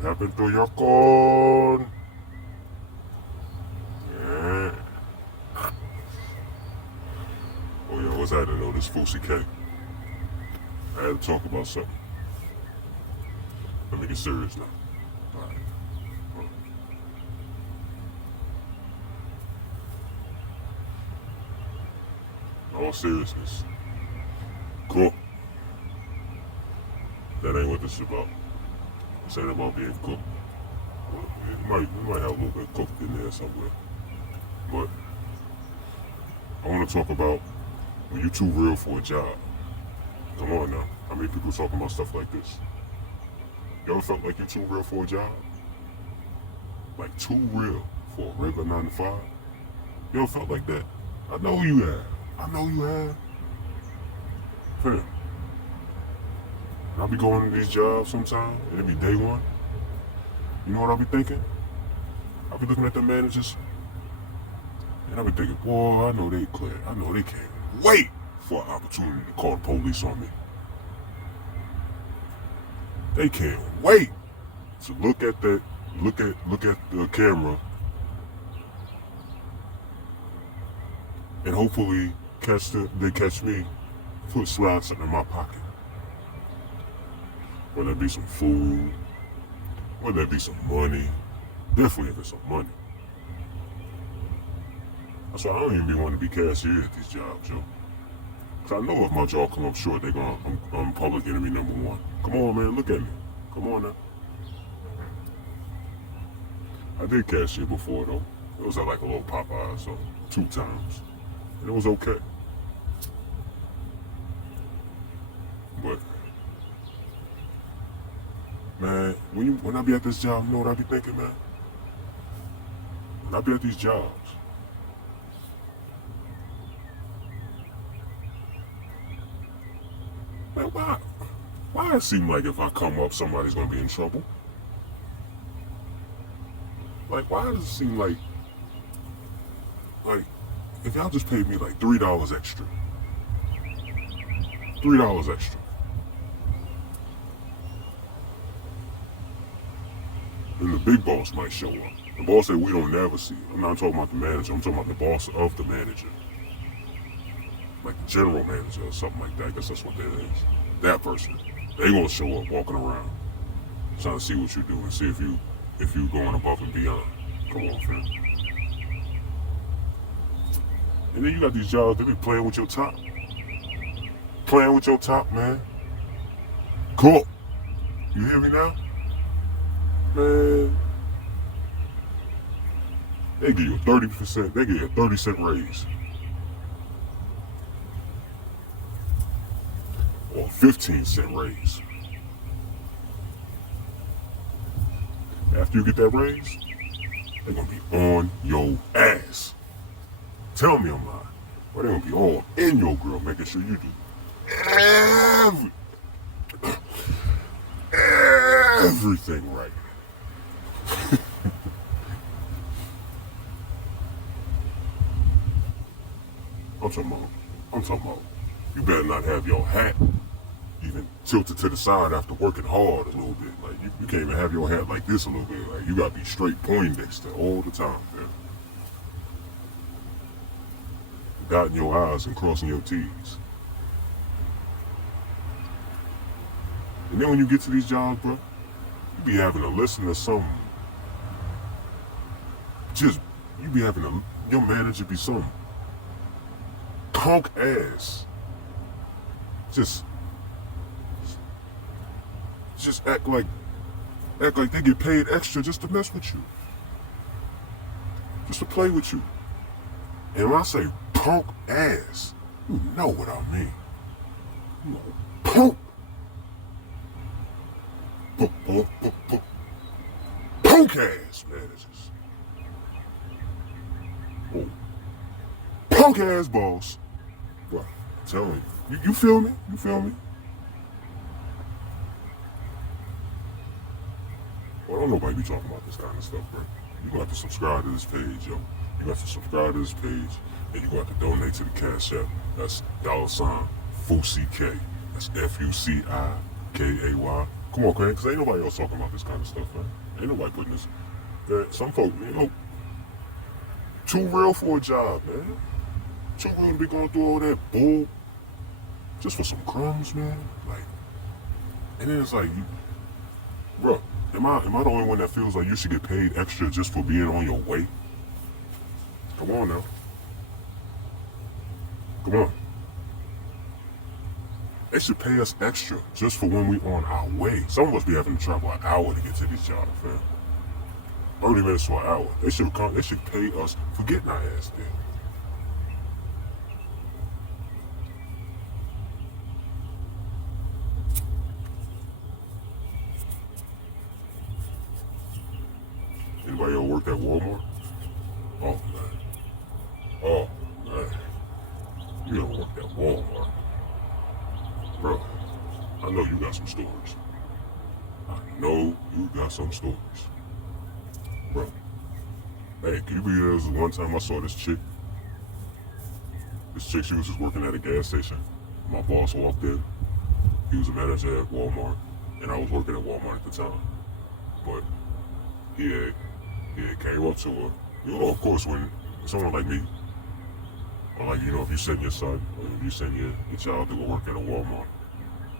happened to your con? Yeah. Oh yeah, what's happening though? This Fousey K. I had to talk about something. Let me get serious now. Alright. In all seriousness. Cook. That ain't what this is about. This ain't about being cooked. Well, we might have a little bit cooked in there somewhere. But I want to talk about when you too real for a job. Come on now. How many people talking about stuff like this? You ever felt like you're too real for a job? Like too real for a regular 9 to 5? You ever felt like that? I know you have. I know you have. Fam. I'll be going to these jobs sometime, and it'll be day one. You know what I'll be thinking? I'll be looking at the managers, and I'll be thinking, boy, I know they clear. I know they can't wait for an opportunity to call the police on me. They can't wait to look at the camera and hopefully they catch me, slide something in my pocket. Whether it be some food, whether it be some money, definitely if it's some money. That's why I don't even be wanting to be cashier at these jobs, yo. Cause I know if my job come up short, I'm public enemy number one. Come on, man, look at me. Come on now. I did cashier before though. It was at like a little Popeye, so 2 times. And it was okay. But man, when I be at this job, you know what I be thinking, man? When I be at these jobs, man, why it seem like if I come up, somebody's gonna be in trouble? Like, why does it seem like if y'all just paid me like $3 extra, $3 extra, then the big boss might show up. The boss said we don't never see. I'm not talking about the manager. I'm talking about the boss of the manager, like the general manager or something like that. I guess that's what that is. That person, they gonna show up walking around, trying to see what you do and see if you going above and beyond. Come on, fam. And then you got these jobs, they be playing with your top. Playing with your top, man. Cool. You hear me now? Man. They give you a 30%, they give you a 30-cent raise. Or a 15-cent raise. After you get that raise, they're gonna be on your ass. Tell me I'm lying. Or they're gonna be all in your grill, making sure you do everything right. I'm talking about, you better not have your hat even tilted to the side after working hard a little bit. Like, you can't even have your hat like this a little bit. Like, you gotta be straight Poindexter all the time, man. Dotting your I's and crossing your T's. And then when you get to these jobs, bro, you be having to listen to some, you be having to, your manager be some punk ass. Just act like they get paid extra just to mess with you. Just to play with you. And when I say punk ass, you know what I mean. You know, punk. Punk ass managers. Oh. Punk ass boss. Well, I'm telling you. You feel me? You feel me? Well, don't nobody be talking about this kind of stuff, bro. You gonna have to subscribe to this page, yo. You got to subscribe to this page, and you got to donate to the Cash App. That's $Fousey K. That's Fucikay. Come on, Craig, because ain't nobody else talking about this kind of stuff, man. Ain't nobody putting this. Some folk, too real for a job, man. Too real to be going through all that bull just for some crumbs, man. Like, and then it's like, bro, am I the only one that feels like you should get paid extra just for being on your way? Come on now. Come on. They should pay us extra just for when we on our way. Some of us be having to travel an hour to get to these jobs, man. 30 minutes to an hour. They should pay us for getting our ass there. Anybody ever worked at Walmart? Oh man. Oh man. You ever worked at Walmart? Bro, I know you got some stories. I know you got some stories. Bro, hey, can you believe there was one time I saw this chick? This chick, she was just working at a gas station. My boss walked in. He was a manager at Walmart, and I was working at Walmart at the time. But he had came up to her. You know, of course, when someone like me, or like, if you send your son, or if you send your child to go work at a Walmart,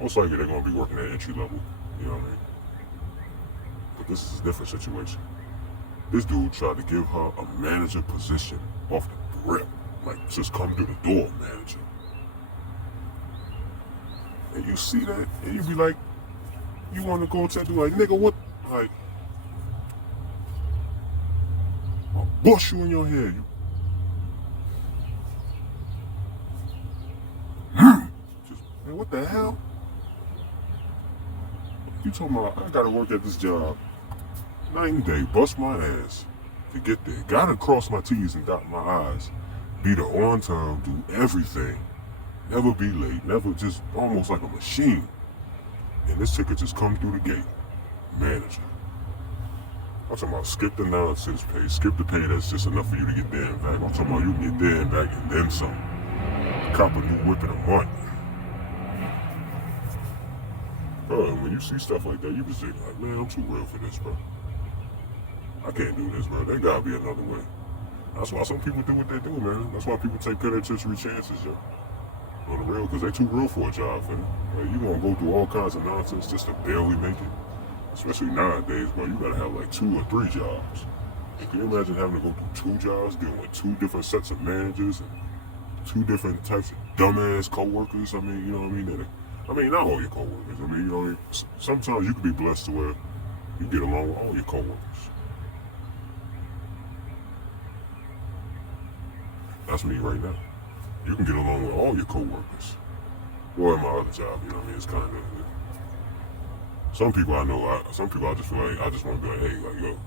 most likely they're going to be working at entry level, you know what I mean? But this is a different situation. This dude tried to give her a manager position off the rip, like just come through the door, manager. And you see that, and you be like, you want to go to that dude like, nigga, what, like, I'll bust you in your head, man, what the hell? You talking about, I gotta work at this job night and day, bust my ass to get there. Gotta cross my T's and dot my I's. Be there on time, do everything. Never be late, never just almost like a machine. And this ticket just come through the gate. Manager. I'm talking about skip the nonsense pay, skip the pay that's just enough for you to get there and back. I'm talking about you can get there and back and then some. Cop a new whip in a month. Bro, when you see stuff like that, you can say, like, man, I'm too real for this, bro. I can't do this, bro. There gotta be another way. That's why some people do what they do, man. That's why people take penitentiary chances, yo. On the real, because they too real for a job, man. Like, you gonna go through all kinds of nonsense just to barely make it. Especially nowadays, bro. You gotta have like 2 or 3 jobs. Can you imagine having to go through 2 jobs, dealing with 2 different sets of managers and 2 different types of dumbass co-workers? I mean, you know what I mean? Not all your co-workers. I mean, sometimes you can be blessed to where you get along with all your co-workers. That's me right now. You can get along with all your co-workers. Or in my other job, you know what I mean? It's kind of... Some people I know, some people I just feel like, I just want to be like, hey, like, yo,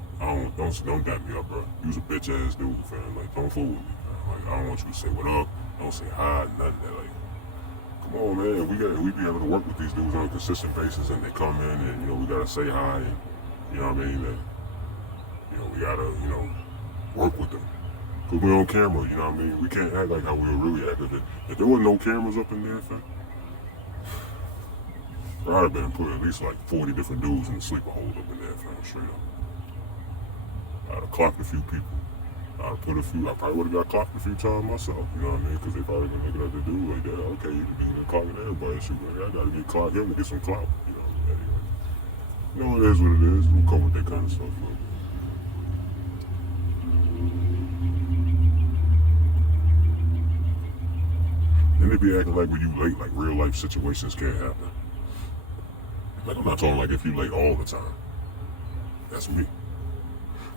don't dap me up, bro. You was a bitch ass dude, fam. Like, don't fool with me, man. Like, I don't want you to say what up, don't say hi, nothing that, like, come on, man. We be able to work with these dudes on a consistent basis, and they come in, and we gotta say hi, and you know what I mean. And, we gotta work with them, cause we're on camera. You know what I mean. We can't act like how we really act. If there were no cameras up in there, fam, I'd have been put at least like 40 different dudes in the sleeper hold up in there, fam, straight up. I'd have clocked a few people. I probably would have got clocked a few times myself, you know what I mean? Because they probably gonna look at the dude like that. Okay, you can be clocking everybody. Shoot, I gotta get clocked him to get some clout, you know. Anyway, it is what it is. We'll come with that kind of stuff, man. And they be acting like when you late, like real life situations can't happen. Like, I'm not talking like if you late all the time. That's me.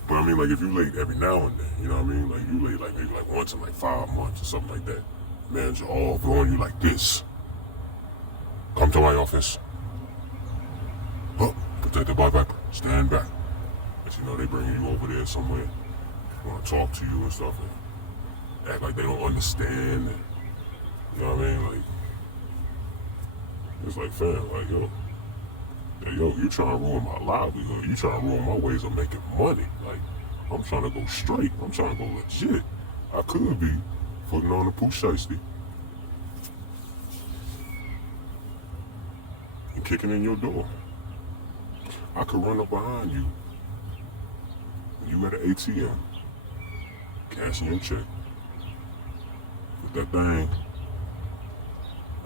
But I mean, like, if you late every now and then, you know what I mean? Like, you late, like, maybe, like, once in, like, 5 months or something like that. Manager all throwing you like this. Come to my office. Oh, protected by Viper. Stand back. But, they bringing you over there somewhere. Want to talk to you and stuff. And act like they don't understand. And, you know what I mean? Like, it's like, fam, like, hey, you trying to ruin my livelihood. You trying to ruin my ways of making money. Like, I'm trying to go straight. I'm trying to go legit. I could be putting on a pooch shiesty and kicking in your door. I could run up behind you when you at an ATM, cashing your check, put that thing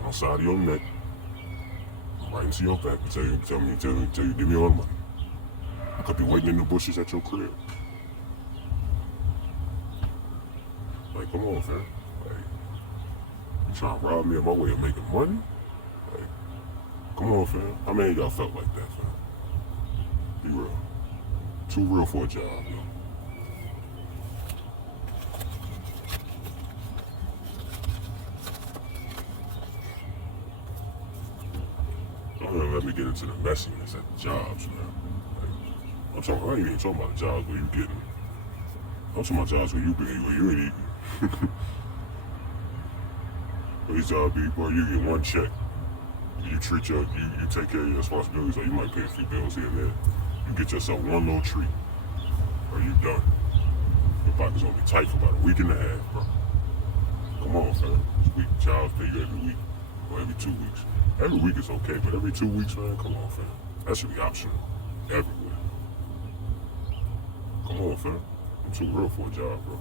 on the side of your neck, right into your back, and tell you, give me all the money. I could be waiting in the bushes at your crib. Like, come on, fam. Like, you trying to rob me of my way of making money? Like, come on, fam. How many of y'all felt like that, fam? Be real. Too real for a job, yo. Don't even let me get into the messiness at the jobs, man. Like, I ain't even talking about the jobs where you getting. I'm talking about jobs where you ain't eating. These jobs be, boy, you get one check. You take care of your responsibilities, or you might pay a few bills here and there. You get yourself one little treat, or you done. Your pocket's gonna be tight for about a week and a half, bro. Come on, fam. Jobs pay you every week, or every 2 weeks. Every week is okay, but every 2 weeks, man, come on, fam. That should be optional. Everywhere. Come on, fam. I'm too real for a job, bro.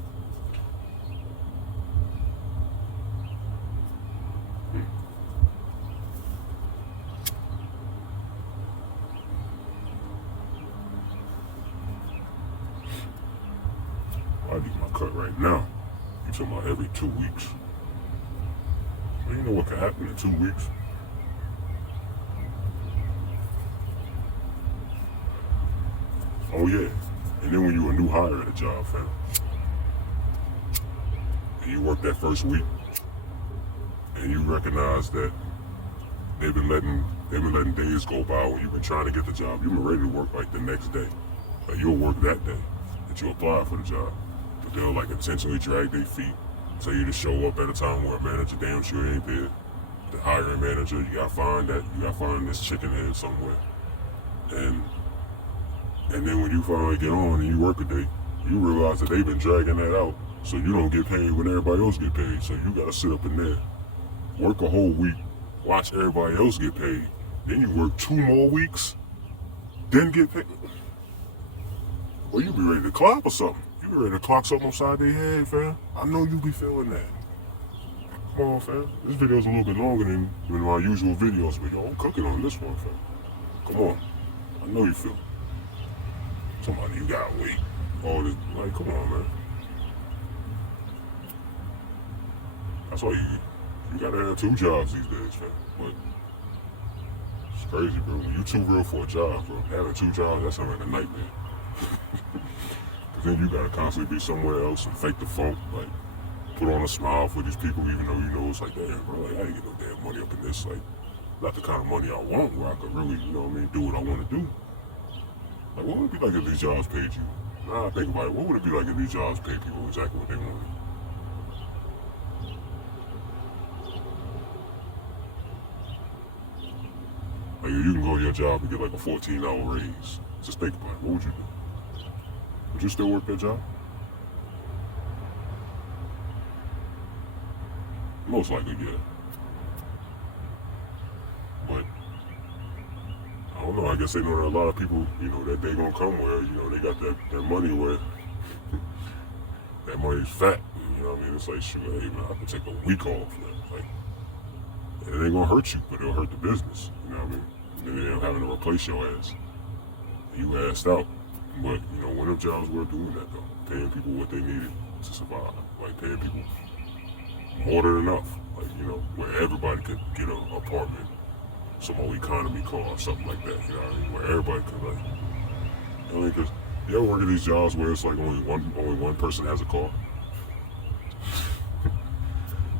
I need my cut right now. You talking about every 2 weeks. Man, you know what could happen in 2 weeks? Oh yeah. And then when you a new hire at a job, fam, and you work that first week, and you recognize that they've been letting days go by when you've been trying to get the job. You've been ready to work like the next day. Like you'll work that day that you apply for the job. But they'll like intentionally drag their feet, tell you to show up at a time where a manager damn sure ain't there. The hiring manager, you gotta find this chicken head somewhere. And then when you finally get on and you work a day, you realize that they've been dragging that out. So you don't get paid when everybody else get paid. So you gotta sit up in there, work a whole week, watch everybody else get paid. Then you work 2 more weeks, then get paid. Well, you be ready to clock or something. You be ready to clock something upside their head, fam. I know you be feeling that. Come on, fam. This video's a little bit longer than my usual videos, but yo, I'm cooking on this one, fam. Come on. I know you feel it. Somebody, you gotta wait. All this, like, come on, man. That's why you gotta have 2 jobs these days, fam. But it's crazy, bro. When you too real for a job, bro, having 2 jobs, that's like a nightmare. Cause then you gotta constantly be somewhere else and fake the funk, like put on a smile for these people, even though you know it's like, damn, bro, like I ain't get no damn money up in this, like not the kind of money I want, where I could really, you know what I mean, do what I want to do. Like, what would it be like if these jobs paid you? Now I think about it, what would it be like if these jobs paid people exactly what they wanted? Like, if you can go to your job and get like a 14-hour raise, just think about it. What would you do? Would you still work that job? Most likely, yeah. But I don't know. I guess they know there are a lot of people, you know, that they gonna come where, you know, they got that money where that money's fat. You know what I mean? It's like, shoot, hey man, I can take a week off, man. Like, it ain't gonna hurt you, but it'll hurt the business. You know what I mean? And then they're having to replace your ass. You assed out. But, you know, when them jobs were doing that though, paying people what they needed to survive, like paying people more than enough, like, you know, where everybody could get an apartment, some old economy car or something like that, you know what I mean, where everybody could, like, you know, because you ever work at these jobs where it's like only one person has a car?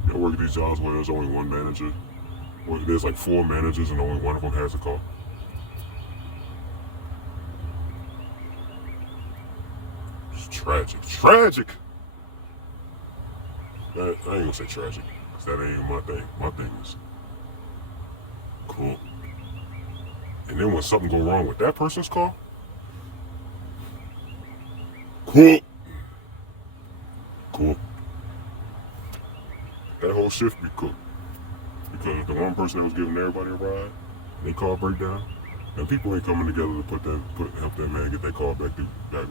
You ever work at these jobs where there's only one manager, or there's like 4 managers and only one of them has a car? It's tragic. I ain't gonna say tragic, because that ain't my thing. My thing is cool. And then when something go wrong with that person's car, cool. That whole shift be cooked. Because the one person that was giving everybody a ride, their car break down, And people ain't coming together to help that man get that car back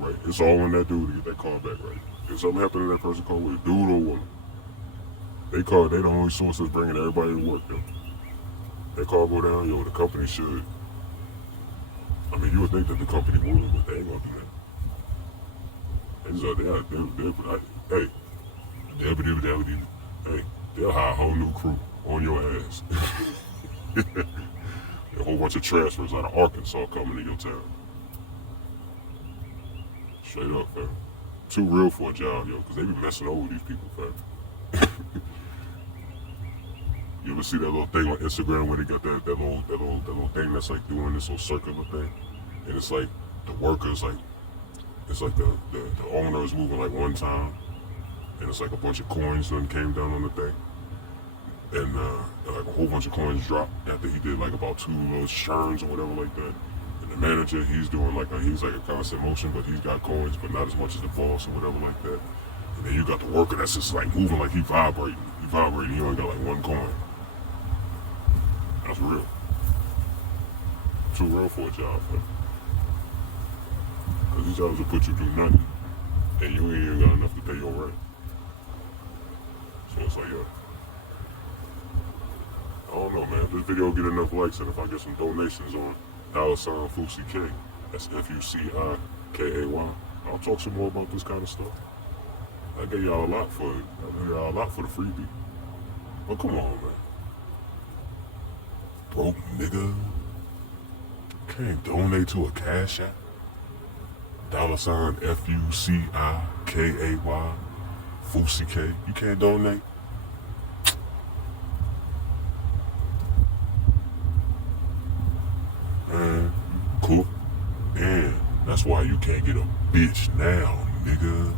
right. It's all on that dude to get that car back right. If something happened to that person car with a dude or woman, they the only source that's bringing everybody to work, yo. That car go down, yo, the company should. I mean, you would think that the company would, but they ain't gonna do that. They just hey, hey, they'll hire a whole new crew on your ass. A whole bunch of transfers out of Arkansas coming to your town. Straight up, fam. Too real for a job, yo, because they be messing over these people, fam. You ever see that little thing on Instagram where they got that little thing that's like doing this little circular thing? And it's like the workers, like, it's like the owner is moving like one time, and it's like a bunch of coins that came down on the thing. And like a whole bunch of coins dropped after he did like about 2 little churns or whatever like that. And the manager, he's doing he's like a constant motion, but he's got coins, but not as much as the boss or whatever like that. And then you got the worker that's just like moving like he vibrating. He only got like 1 coin. That's real. Too real for a job, man. Cause these jobs will put you through nothing, and you ain't even got enough to pay your rent. So it's like, yeah. I don't know, man. If this video get enough likes and if I get some donations on $Fucikay, that's Fucikay, I'll talk some more about this kind of stuff. I gave y'all a lot for it. I gave y'all a lot for the freebie. But come on, man. Broke nigga. Can't donate to a Cash App. $Fucikay, Fucikay. You can't donate. Man, cool. And that's why you can't get a bitch now, nigga.